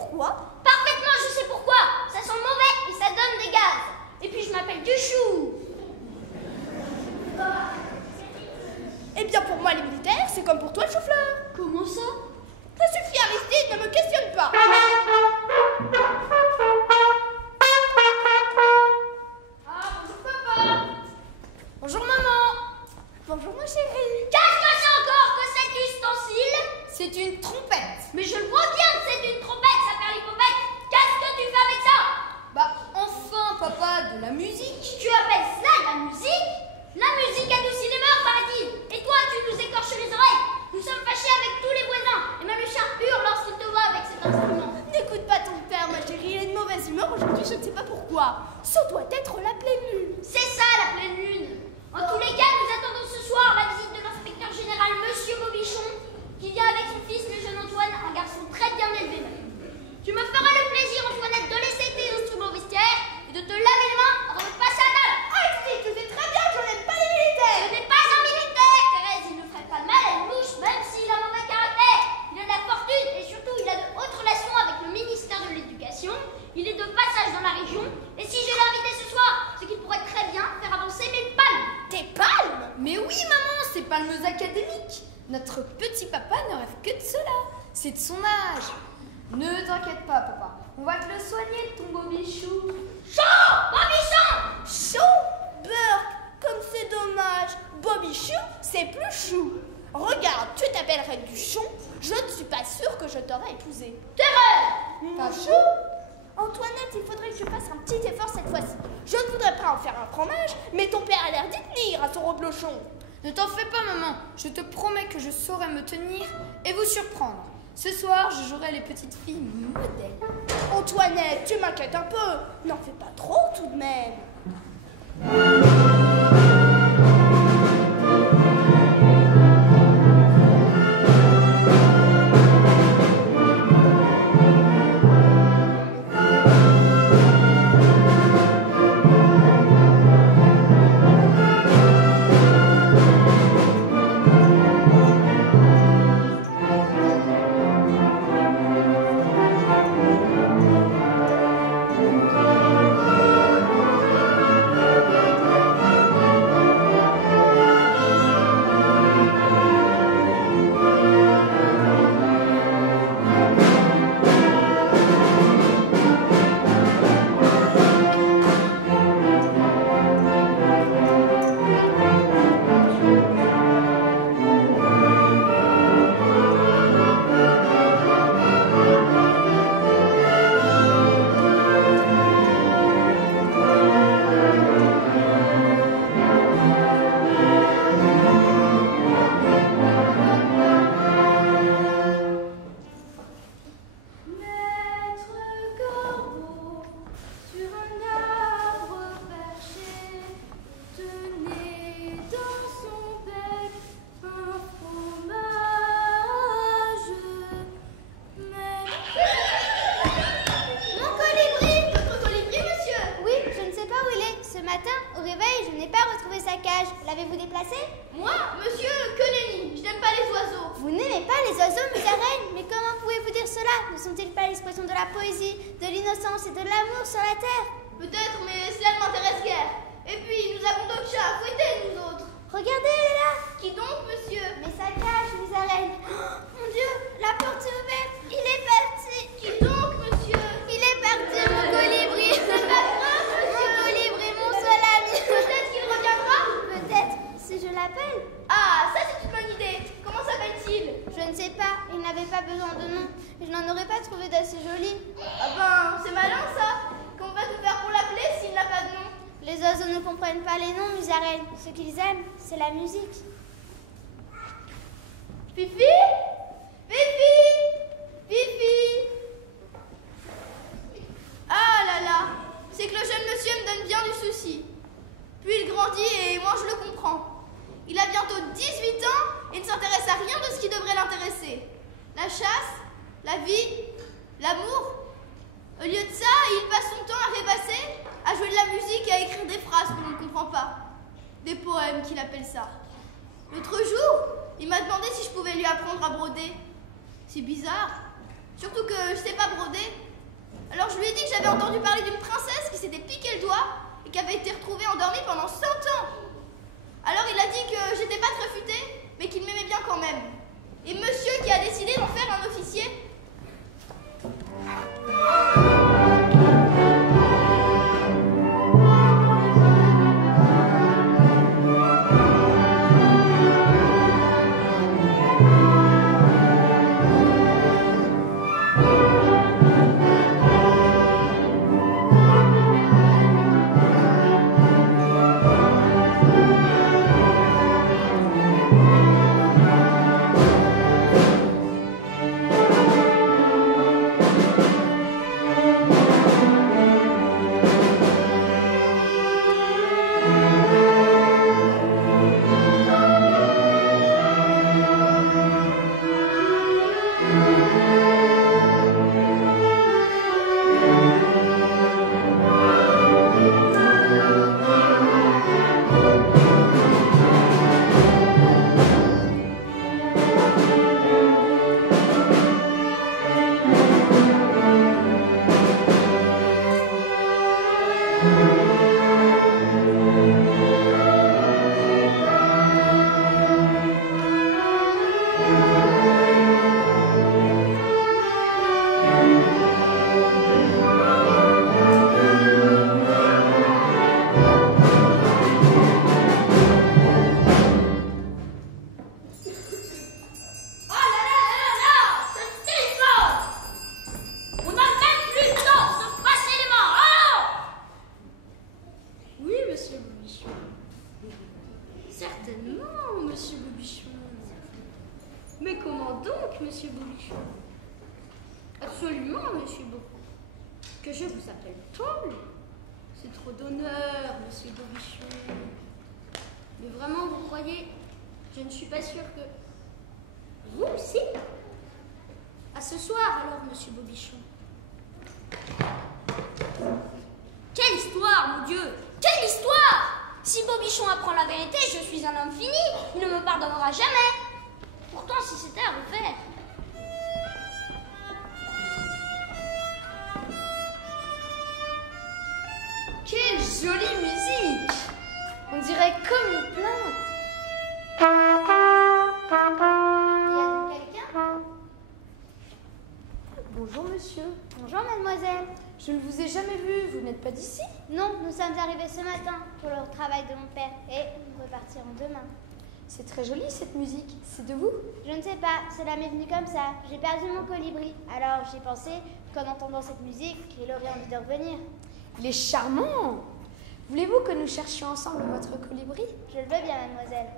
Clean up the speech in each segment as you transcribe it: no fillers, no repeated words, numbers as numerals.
pourquoi? Parfaitement, je sais pourquoi. Ça sent mauvais et ça donne des gaz. Et puis je m'appelle Duchou. Eh bien, pour moi, les militaires, c'est comme pour toi, le chou-fleur. Comment ça? Ça suffit, Aristide, ne me questionne pas. Ah, bonjour papa. Bonjour, maman. Bonjour, ma chérie. Qu'est-ce que c'est encore que cet ustensile? C'est une trompette. Mais je le vois bien que c'est une trompette, ça perd l'hypopète. Qu'est-ce que tu fais avec ça? Bah, enfin, papa, de la musique. Tu appelles cela la musique? La musique adoucit les mœurs, paraît-il. Et toi, tu nous écorches les oreilles. Nous sommes fâchés avec tous les voisins. Et même le chien hurle lorsqu'il te voit avec cet instrument. N'écoute pas ton père, ma chérie. Il est de mauvaise humeur aujourd'hui, je ne sais pas pourquoi. Ça doit être la pleine lune. C'est ça, la pleine lune. En tous les cas, nous attendons ce soir la visite de l'inspecteur général, Monsieur Bobichon, qui vient avec son fils, le jeune Antoine, un garçon très bien élevé. Tu me feras le plaisir, Antoinette, de laisser tes instruments au vestiaire et de te laver les mains avant de passer à table. Aristide, tu sais très bien que je n'aime pas les militaires. Ce n'est pas un militaire, Thérèse, il ne ferait pas de mal à une mouche, même s'il a mauvais caractère. Il a de la fortune et surtout il a de hautes relations avec le ministère de l'Éducation. Il est de passage dans la région et si je l'ai invité ce soir, c'est qu'il pourrait très bien faire avancer mes palmes. Tes palmes? Mais oui, maman, ces palmes académiques. Notre petit papa ne rêve que de cela. C'est de son âge. Ne t'inquiète pas, papa. On va te le soigner, ton Bobichou. Chaud, Bobichon! Chou? Burk, comme c'est dommage. Bobichou, c'est plus chou. Regarde, tu t'appellerais Duchon. Je ne suis pas sûre que je t'aurais épousé. Terreur! Pas chou? Antoinette, il faudrait que je fasse un petit effort cette fois-ci. Je ne voudrais pas en faire un fromage, mais ton père a l'air d'y tenir à son reblochon. Ne t'en fais pas, maman. Je te promets que je saurai me tenir et vous surprendre. Ce soir, je jouerai les petites filles modèles. Antoinette, tu m'inquiètes un peu. N'en fais pas trop tout de même. L'avez-vous déplacé? Moi, monsieur, que nenni. Je n'aime pas les oiseaux. Vous n'aimez pas les oiseaux, Musarel? Mais comment pouvez-vous dire cela? Ne sont-ils pas l'expression de la poésie, de l'innocence et de l'amour sur la terre? Peut-être, mais cela ne m'intéresse guère. Et puis, nous avons d'autres chats à fouetter, nous autres. Regardez, elle est là. Qui donc, monsieur? Mais ça cache, Musarel. Oh, mon Dieu, la porte est ouverte. Il est parti. Qui donc, monsieur? Il est parti, mon colibri. C'est pas grave, monsieur. Mon colibri, mon seul ami. Peut-être qu'il reviendra? Peut-être, si je l'appelle. Ah, ça c'est une bonne idée. Comment s'appelle-t-il? Je ne sais pas, il n'avait pas besoin de nom. Je n'en aurais pas trouvé d'assez joli. Ah ben, c'est malin ça. Qu'on va tout faire pour l'appeler s'il n'a pas de nom? Les oiseaux ne comprennent pas les noms, Musarel. Ce qu'ils aiment, c'est la musique. Fifi? Fifi? Fifi? Ah là là, c'est que le jeune monsieur me donne bien du souci. Plus il grandit et moins je le comprends. Il a bientôt 18 ans et ne s'intéresse à rien de ce qui devrait l'intéresser. La chasse, la vie, l'amour. Au lieu de ça, il passe son temps à rêvasser, à jouer de la musique et à écrire des phrases que l'on ne comprend pas. Des poèmes qu'il appelle ça. L'autre jour, il m'a demandé si je pouvais lui apprendre à broder. C'est bizarre. Surtout que je sais pas broder. lui ai dit que j'avais entendu parler d'une princesse qui s'était piqué le doigt et qui avait été retrouvée endormie pendant 100 ans. Alors il a dit que j'étais pas très futée, mais qu'il m'aimait bien quand même. Et monsieur qui a décidé d'en faire un officier. Absolument, monsieur Beau. Que je vous appelle Paul? C'est trop d'honneur, monsieur Bobichon. Mais vraiment, vous croyez? Je ne suis pas sûre que... Vous aussi? À ce soir, alors, monsieur Bobichon. Quelle histoire, mon Dieu! Quelle histoire! Si Bobichon apprend la vérité, je suis un homme fini. Il ne me pardonnera jamais. Pourtant, si c'était à refaire... Quelle jolie musique! On dirait comme une plainte. Y a quelqu'un? Bonjour monsieur. Bonjour mademoiselle. Je ne vous ai jamais vu, vous n'êtes pas d'ici? Non, nous sommes arrivés ce matin pour le travail de mon père et nous repartirons demain. C'est très joli cette musique, c'est de vous? Je ne sais pas, cela m'est venu comme ça. J'ai perdu mon colibri, alors j'ai pensé qu'en entendant cette musique, il aurait envie de revenir. Il est charmant! Voulez-vous que nous cherchions ensemble votre colibri? Je le veux bien, mademoiselle.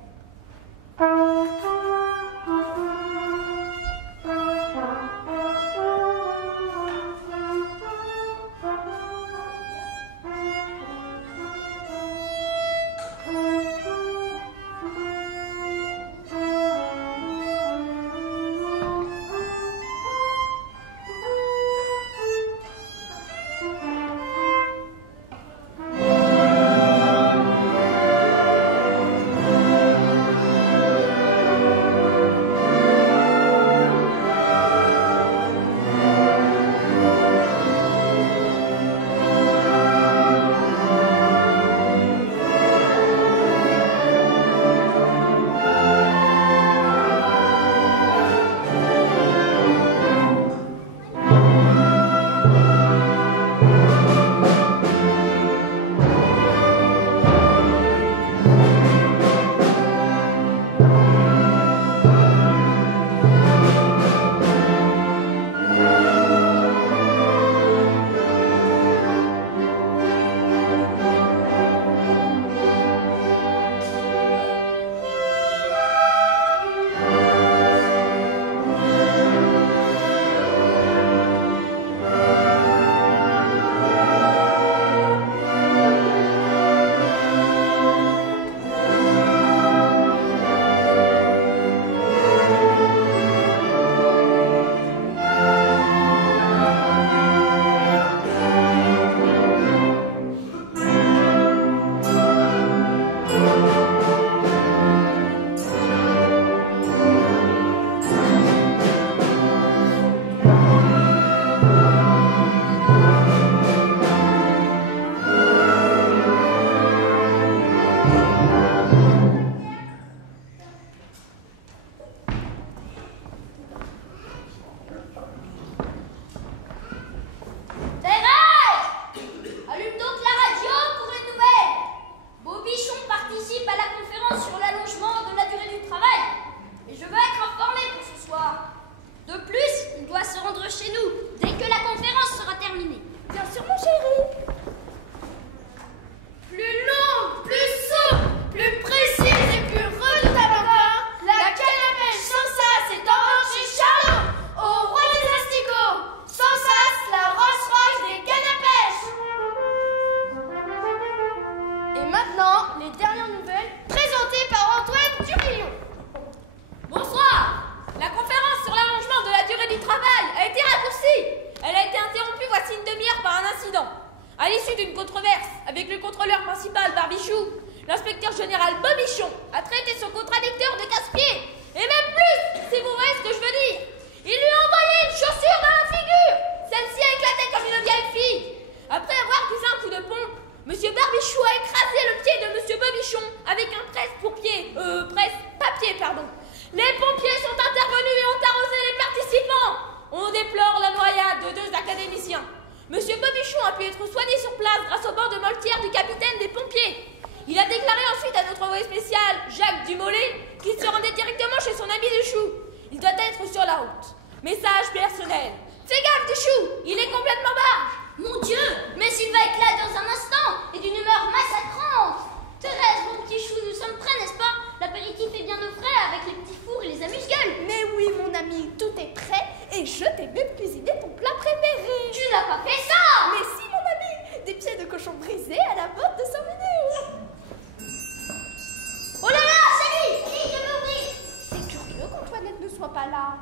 l'issue d'une controverse avec le contrôleur principal Barbichou, l'inspecteur général Bobichon a traité son contradicteur de casse-pied. Et même plus, si vous voyez ce que je veux dire. Il lui a envoyé une chaussure dans la figure. Celle-ci a éclaté comme une vieille fille. Après avoir poussé un coup de pompe, Monsieur Barbichou a écrasé le pied de Monsieur Bobichon avec un presse-papier, pardon. Les pompiers sont intervenus et ont arrosé les participants. On déplore la noyade de 2 académiciens. Monsieur Bobichon a pu être soigné sur place grâce au bord de mortière du capitaine des pompiers. Il a déclaré ensuite à notre envoyé spécial, Jacques Dumollet, qu'il se rendait directement chez son ami Duchou. Il doit être sur la route. Message personnel. Fais gaffe, Duchou, il est complètement barge. Mon Dieu, mais il va éclater dans un instant, et d'une humeur massacrante. Thérèse, mon petit chou, nous sommes prêts, n'est-ce pas? L'apéritif est bien au frais avec les petits fours et les amuse-gueules. Mais oui, mon ami, tout est prêt et je t'ai même cuisiné ton plat préféré. Tu n'as pas fait ça. Mais si, mon ami, des pieds de cochon brisés à la mode de 5 minutes. Oh là là, salut. Qui je veux ouvrir? C'est curieux qu'Antoinette ne soit pas là.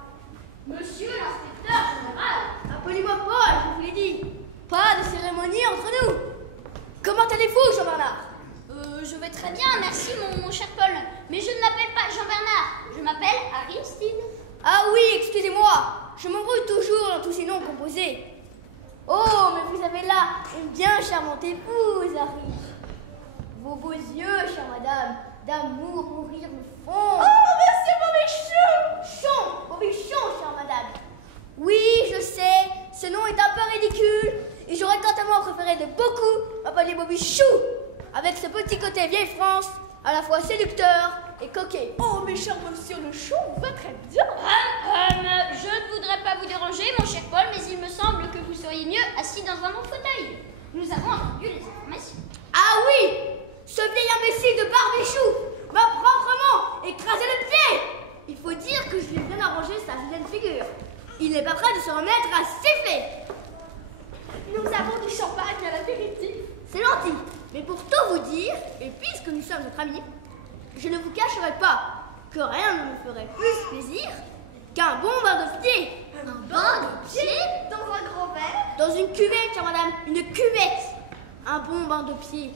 Monsieur l'inspecteur général. Appelez-moi Paul, je vous l'ai dit. Pas de cérémonie entre nous. Comment allez-vous, Jean-Bernard? Je vais très bien, merci mon cher Paul. Mais je ne m'appelle pas Jean-Bernard, je m'appelle Aristide. Ah oui, excusez-moi, je m'embrouille toujours dans tous ces noms composés. Oh, mais vous avez là une bien charmante épouse, Harry. Vos beaux yeux, chère madame, d'amour mourir me font. Oh, monsieur Bobichon! Bobichon, chère madame. Oui, je sais, ce nom est un peu ridicule, et j'aurais quant à moi préféré de beaucoup m'appeler Bobichou, avec ce petit côté vieille France, à la fois séducteur et coquet. Oh, mes chers monsieur, le chou va très bien. Je ne voudrais pas vous déranger, mon cher Paul, mais il me semble que vous seriez mieux assis dans un bon fauteuil. Nous avons entendu les informations. Ah oui, ce vieil imbécile de Barbichou m'a proprement écrasé le pied. Il faut dire que je lui ai bien arrangé sa vilaine figure. Il n'est pas prêt de se remettre à siffler. Nous avons du champagne à l'apéritif. C'est gentil, mais pour tout vous dire, et puisque nous sommes entre amis, je ne vous cacherai pas que rien ne me ferait plus plaisir qu'un bon bain de pied. Un bain de pied? Dans un grand verre? Dans une cuvette, chère madame, une cuvette. Un bon bain de pied,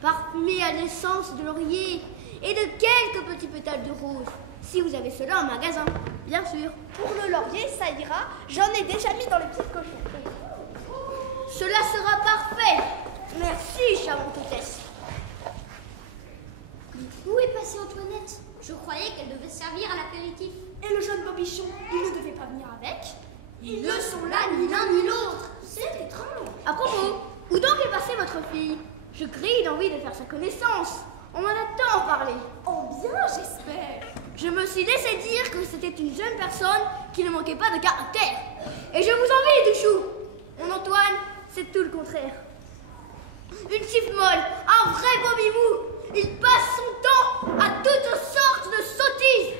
parfumé à l'essence de laurier et de quelques petits pétales de rose. Si vous avez cela en magasin, bien sûr. Pour le laurier, ça ira. J'en ai déjà mis dans le petit cochon. Cela sera parfait. Merci, charmante hôtesse. Où est passée Antoinette? Je croyais qu'elle devait servir à l'apéritif. Et le jeune Bobichon, il ne devait pas venir avec? Ils ne sont là ni l'un ni l'autre. C'est étrange. À propos, où donc est passée votre fille? Je grille d'envie de faire sa connaissance. On en a tant parlé. Oh bien, j'espère. Je me suis laissé dire que c'était une jeune personne qui ne manquait pas de caractère. Et je vous envie, Duchou. Mon Antoine, c'est tout le contraire. Une chiffre molle, un vrai bobimou. Il passe son temps à toutes sortes de sottises.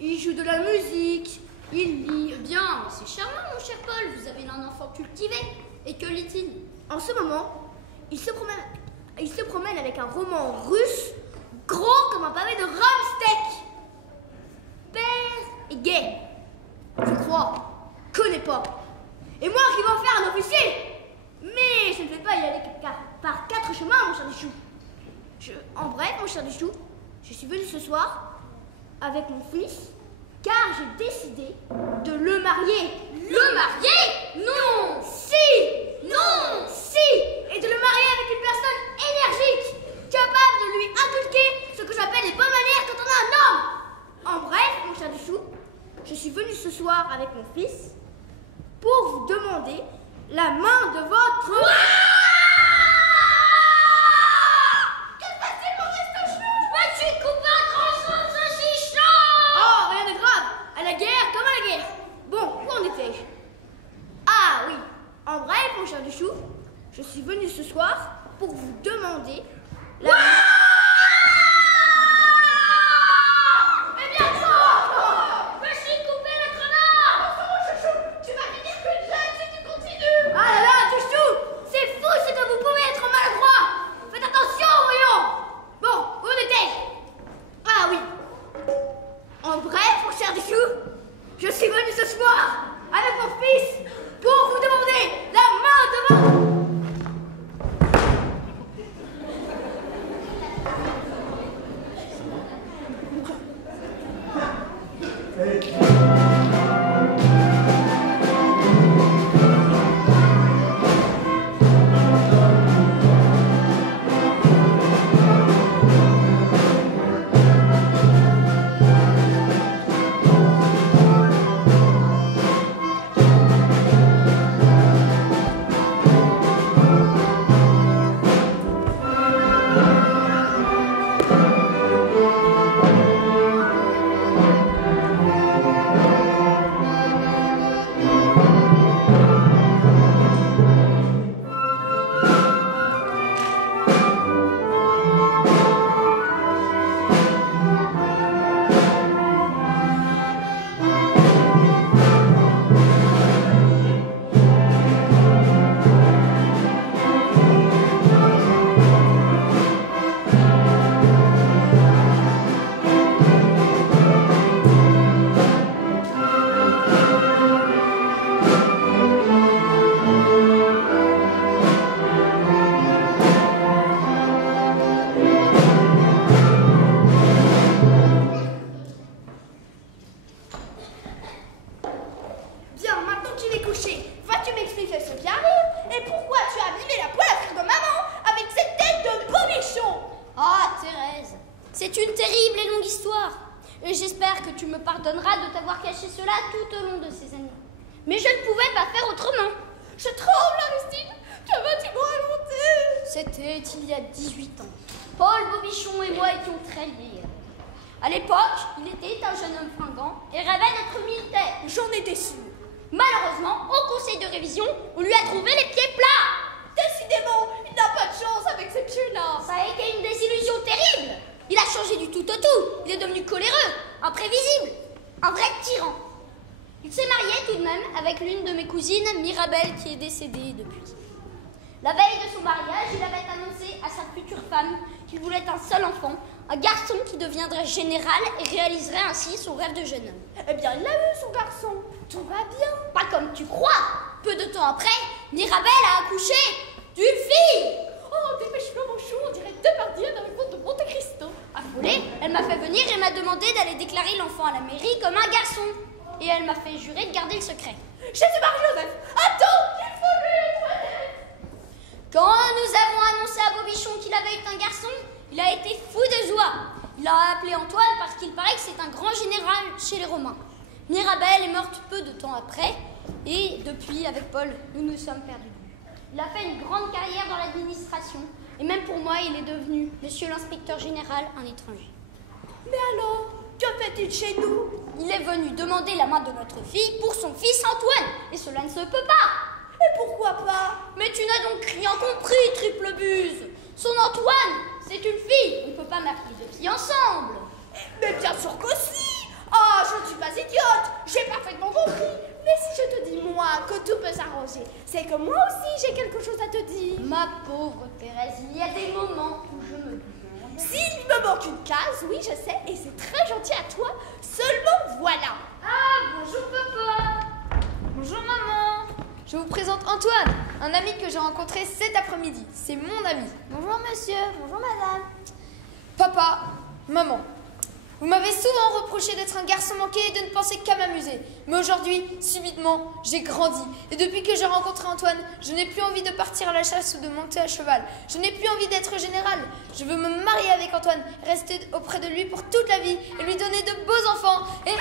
Il joue de la musique, il lit. Eh bien, c'est charmant, mon cher Paul. Vous avez un enfant cultivé. Et que lit-il? En ce moment, il se promène avec un roman russe, gros comme un pavé de steak. Père et gay, je crois, connais pas. Et moi qui vais en faire un officier. Mais je ne vais pas y aller par 4 chemins, mon cher Duchou. En bref, mon cher Duchou, je suis venue ce soir avec mon fils, car j'ai décidé de le marier. Le marier? Non! Si! Non! Si! Et de le marier avec une personne énergique, capable de lui inculquer ce que j'appelle les bonnes manières quand on a un homme. En bref, mon cher Duchou, je suis venue ce soir avec mon fils pour vous demander la main de votre... Duchou, je suis venue ce soir pour vous demander la... Eh bien, je me suis coupé le crâneur. Chouchou, tu vas finir que jeune si tu continues. Ah là là, Duchou, c'est fou ce que vous pouvez être maladroit. Faites attention, voyons. Bon, où en étais-je? Ah oui. En bref, mon cher Duchou, je suis venue ce soir avec mon fils pour vous demander la main de votre... histoire. Et j'espère que tu me pardonneras de t'avoir caché cela tout au long de ces années. Mais je ne pouvais pas faire autrement. Je tremble, Aristide. Que vas-tu me raconter? C'était il y a 18 ans. Paul Bobichon et moi étions très liés. À l'époque, il était un jeune homme fringant et rêvait d'être militaire. J'en étais sûre. Malheureusement, au conseil de révision, on lui a trouvé les pieds plats. Décidément, il n'a pas de chance avec ces pieds-là. Ça a été une désillusion terrible. Il a changé du tout au tout. Il est devenu coléreux, imprévisible, un vrai tyran. Il s'est marié tout de même avec l'une de mes cousines, Mirabelle, qui est décédée depuis. La veille de son mariage, il avait annoncé à sa future femme qu'il voulait un seul enfant, un garçon qui deviendrait général et réaliserait ainsi son rêve de jeune homme. Eh bien, il l'a eu, son garçon. Tout va bien. Pas comme tu crois. Peu de temps après, Mirabelle a accouché d'une fille. Oh, dépêche-toi, mon chou, on dirait Depardieu dans le conte de Monte Cristo. Affolée, elle m'a fait venir et m'a demandé d'aller déclarer l'enfant à la mairie comme un garçon. Et elle m'a fait jurer de garder le secret. Jésus-Marie-Joseph, attends, il faut lui être. Quand nous avons annoncé à Bobichon qu'il avait eu un garçon, il a été fou de joie. Il a appelé Antoine parce qu'il paraît que c'est un grand général chez les Romains. Mirabelle est morte peu de temps après et depuis, avec Paul, nous nous sommes perdus. Il a fait une grande carrière dans l'administration et même pour moi, il est devenu, monsieur l'inspecteur général, un étranger. Mais alors, que fait-il chez nous? Il est venu demander la main de notre fille pour son fils Antoine et cela ne se peut pas. Et pourquoi pas? Mais tu n'as donc rien compris, triple buse. Son Antoine, c'est une fille. On ne peut pas marier deux filles ensemble. Mais bien sûr que si. Ah, je ne suis pas idiote. J'ai parfaitement compris. Mais si je te dis, moi, que tout peut s'arranger, c'est que moi aussi, j'ai quelque chose à te dire. Ma pauvre Thérèse, il y a des moments où je me demande... S'il me manque une case, oui, je sais, et c'est très gentil à toi. Seulement, voilà. Ah, bonjour papa. Bonjour maman. Je vous présente Antoine, un ami que j'ai rencontré cet après-midi. C'est mon ami. Bonjour monsieur, bonjour madame. Papa, maman, vous m'avez souvent reproché d'être un garçon manqué et de ne penser qu'à m'amuser. Mais aujourd'hui, subitement, j'ai grandi. Et depuis que j'ai rencontré Antoine, je n'ai plus envie de partir à la chasse ou de monter à cheval. Je n'ai plus envie d'être général. Je veux me marier avec Antoine, rester auprès de lui pour toute la vie et lui donner de beaux enfants. Et...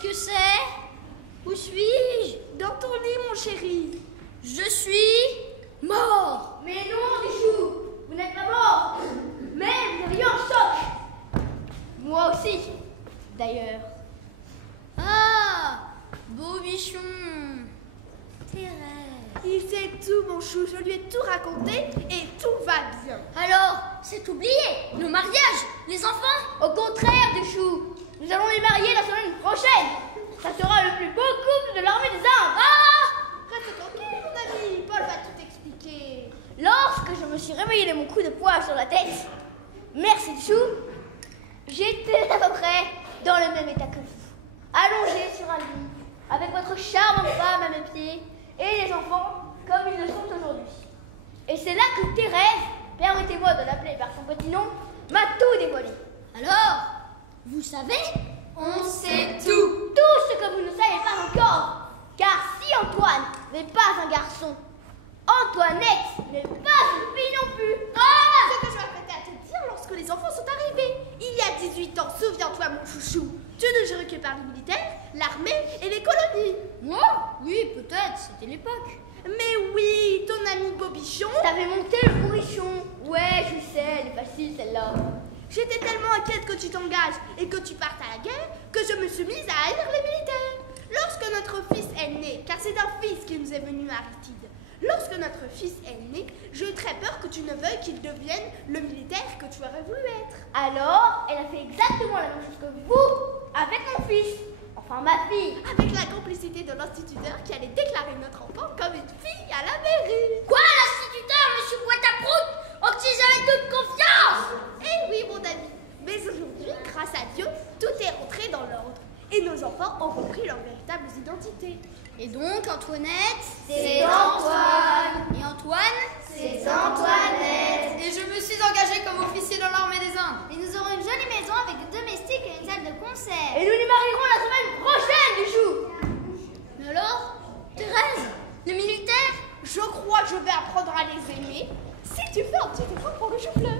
qu'est-ce que c'est? Où suis-je? Dans ton lit, mon chéri. Je suis mort. Mais non, Bichou, vous n'êtes pas mort. Mais vous avez eu un choc. Moi aussi, d'ailleurs. Ah, Bobichon. Thérèse. Il sait tout, mon chou. Je lui ai tout raconté et tout va bien. Alors, c'est oublié. Le mariage, les enfants? Au contraire, Duchou. Nous allons les marier la semaine prochaine. Ça sera le plus beau couple de l'armée des Indes. Ah! Reste tranquille, mon ami. Paul va tout expliquer. Lorsque je me suis réveillée de mon coup de poing sur la tête, merci Duchou, j'étais à peu près dans le même état que vous. Allongée sur un lit, avec votre charmante femme à mes pieds, et les enfants comme ils le sont aujourd'hui. Et c'est là que Thérèse, permettez-moi de l'appeler par son petit nom, m'a tout dévoilé. Alors, vous savez? On sait tout. Tout ce que vous ne savez pas encore. Car si Antoine n'est pas un garçon, Antoinette n'est pas une fille non plus. Ah! Ce que je m'apprêtais à te dire lorsque les enfants sont arrivés. Il y a 18 ans, souviens-toi, mon chouchou. Tu ne gérais que par les militaires, l'armée et les colonies. Moi? Oui, peut-être, c'était l'époque. Mais oui, ton ami Bobichon. T'avais monté le bourrichon. Ouais, je sais, elle est facile celle-là. J'étais tellement inquiète que tu t'engages et que tu partes à la guerre que je me suis mise à haïr les militaires. Lorsque notre fils est né, car c'est un fils qui nous est venu à Aristide, lorsque notre fils est né, j'ai eu très peur que tu ne veuilles qu'il devienne le militaire que tu aurais voulu être. Alors, elle a fait exactement la même chose que vous, avec mon fils. Enfin, ma fille. Avec la complicité de l'instituteur qui allait déclarer notre enfant comme une fille à la mairie. Quoi, l'instituteur, monsieur Boîte-à-Prout? En qui j'avais toute confiance? Eh oui, mon ami. Mais aujourd'hui, grâce à Dieu, tout est rentré dans l'ordre. Et nos enfants ont repris leurs véritables identités. Et donc, Antoinette? C'est Antoine. Et Antoine? C'est Antoinette. Et je me suis engagée comme officier dans l'armée des Indes. Et nous aurons une jolie maison avec des domestiques et une salle de concert. Et nous les marierons la semaine prochaine, Duchou. Mais alors, Thérèse, les militaires? Je crois que je vais apprendre à les aimer si tu fais un petit effort pour le chou-fleur.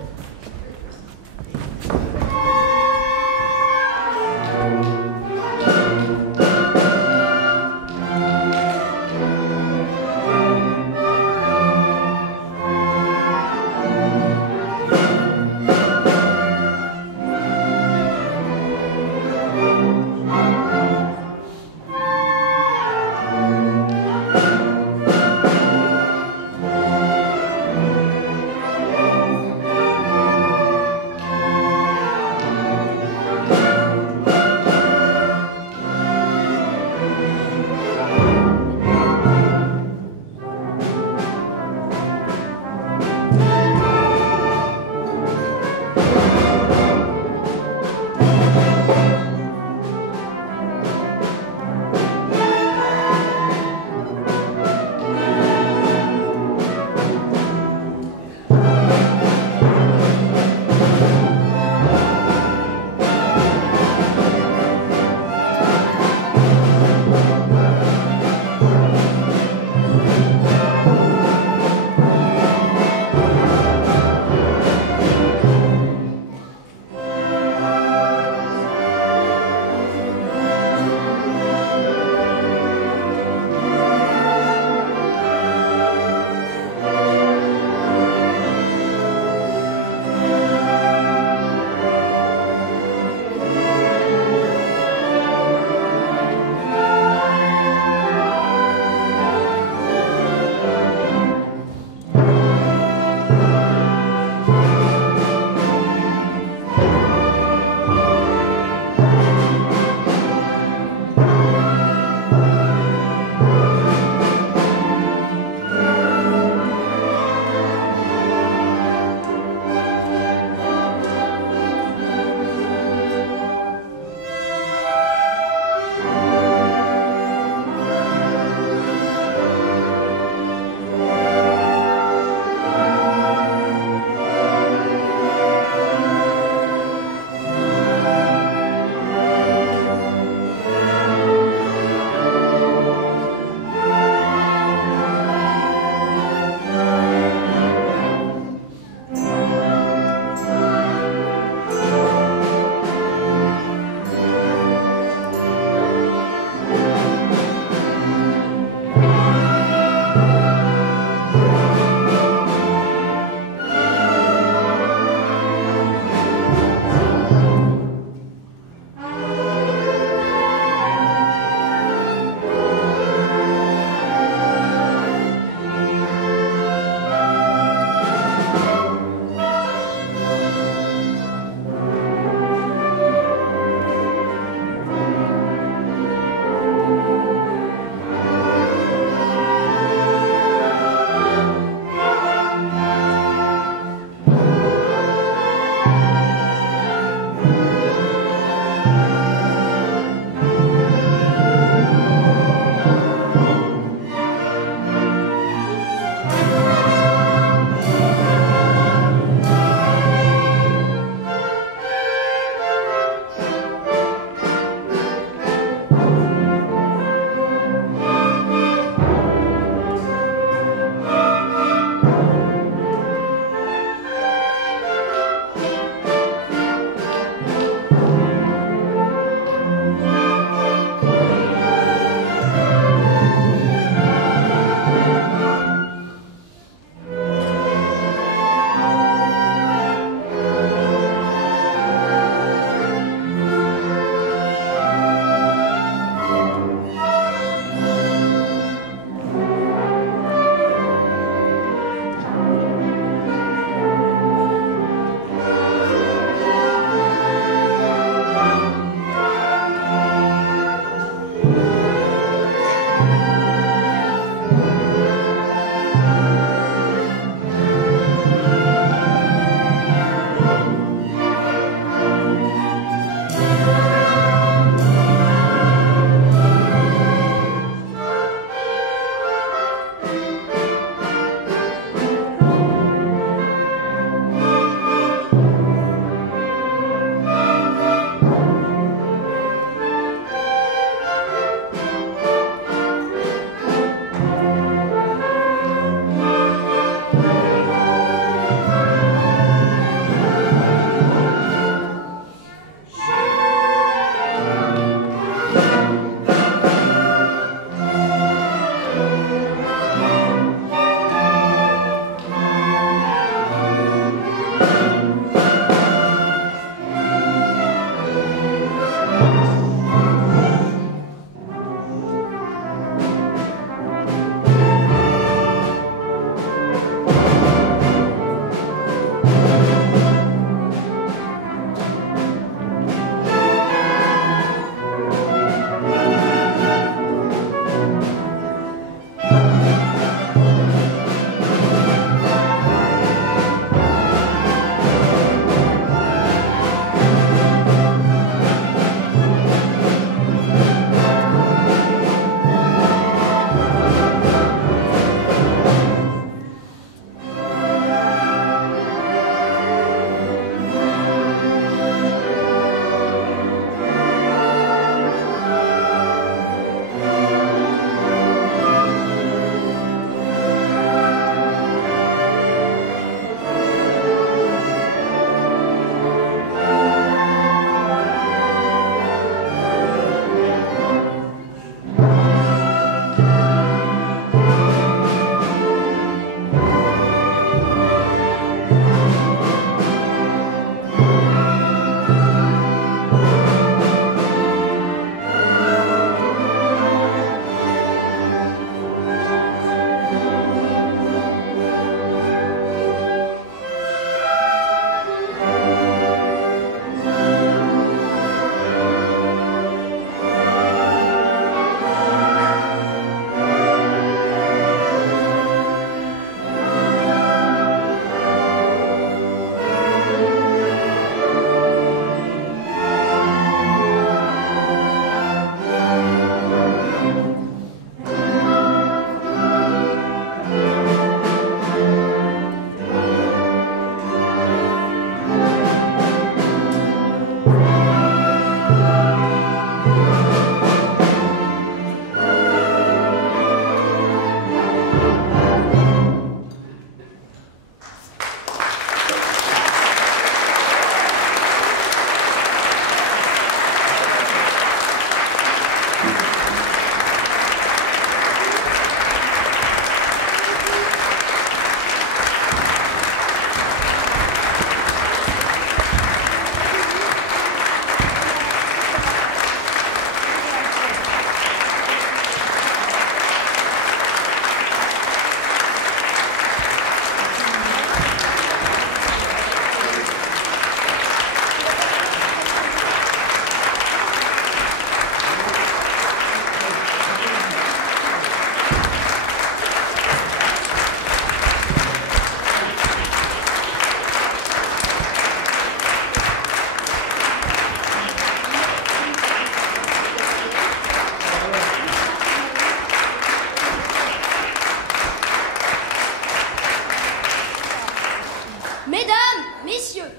Messieurs,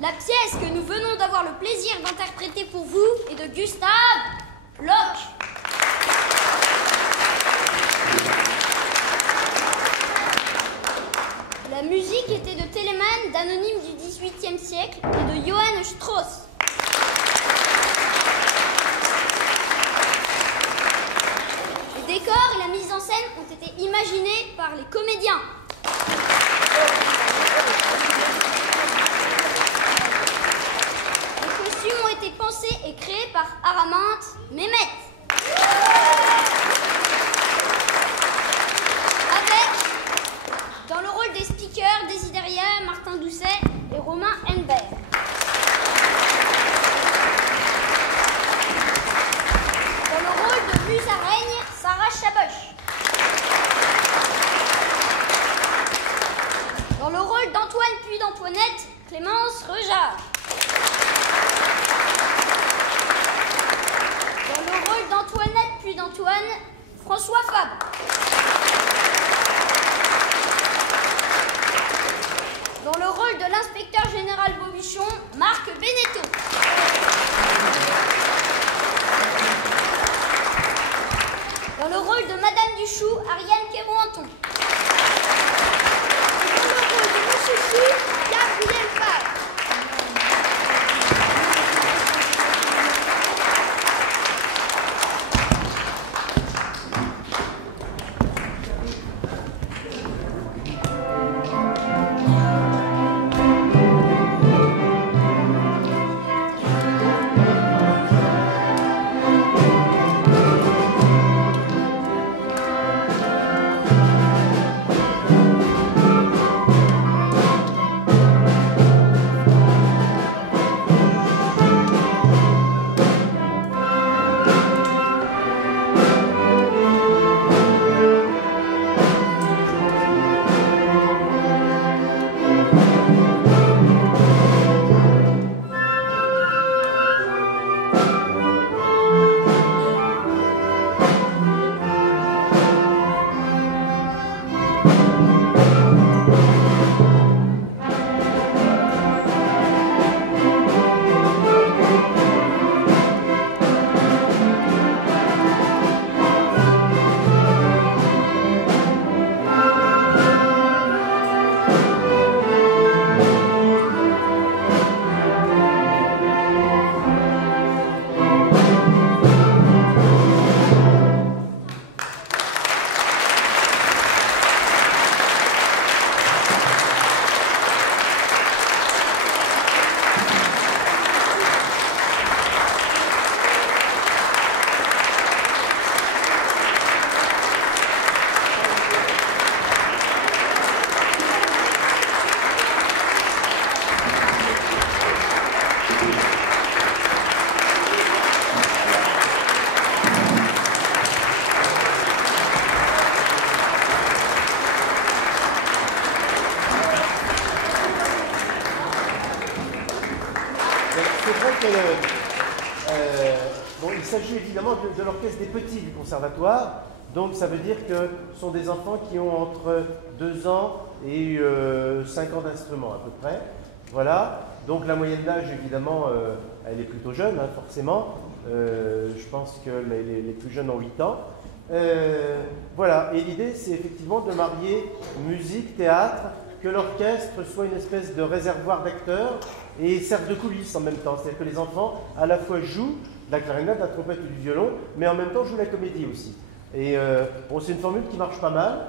la pièce que nous venons d'avoir le plaisir d'interpréter pour vous est de Gustave Bloch. La musique était de Telemann, d'Anonyme du XVIIIe siècle et de Johann Strauss. Les décors et la mise en scène ont été imaginés par les comédiens. Les costumes ont été pensés et créés par Araminthe Mehmet. Dans le rôle des speakers, Désideria, Martin Doucet et Romain Henbert. Dans le rôle de Musaraigne, Sarah Chaboch. Dans le rôle d'Antoine puis d'Antoinette, Clémence Rejard. Dans le rôle d'Antoinette puis d'Antoine, François Fabre. Dans le rôle de l'inspecteur général Bobichon, Marc Beneteau. Dans le rôle de Madame Duchou, Ariane Québranton. Dans le rôle de Monsieur Chou, Gabriel Favre. Il s'agit évidemment de l'orchestre des petits du conservatoire, donc ça veut dire que ce sont des enfants qui ont entre 2 ans et 5 ans d'instrument à peu près. Voilà, donc la moyenne d'âge évidemment elle est plutôt jeune, hein, forcément. Je pense que les plus jeunes ont 8 ans. Voilà, et l'idée c'est effectivement de marier musique, théâtre, que l'orchestre soit une espèce de réservoir d'acteurs et serve de coulisses en même temps. C'est-à-dire que les enfants à la fois jouent de la clarinette, de la trompette ou du violon, mais en même temps jouent la comédie aussi. Et bon, c'est une formule qui marche pas mal.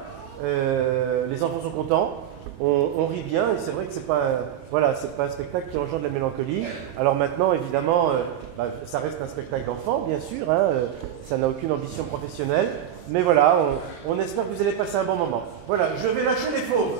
Les enfants sont contents, on rit bien, et c'est vrai que c'est pas, voilà, c'est pas un spectacle qui engendre de la mélancolie. Alors maintenant, évidemment, ça reste un spectacle d'enfants, bien sûr, hein, ça n'a aucune ambition professionnelle, mais voilà, on espère que vous allez passer un bon moment. Voilà, je vais lâcher les fauves.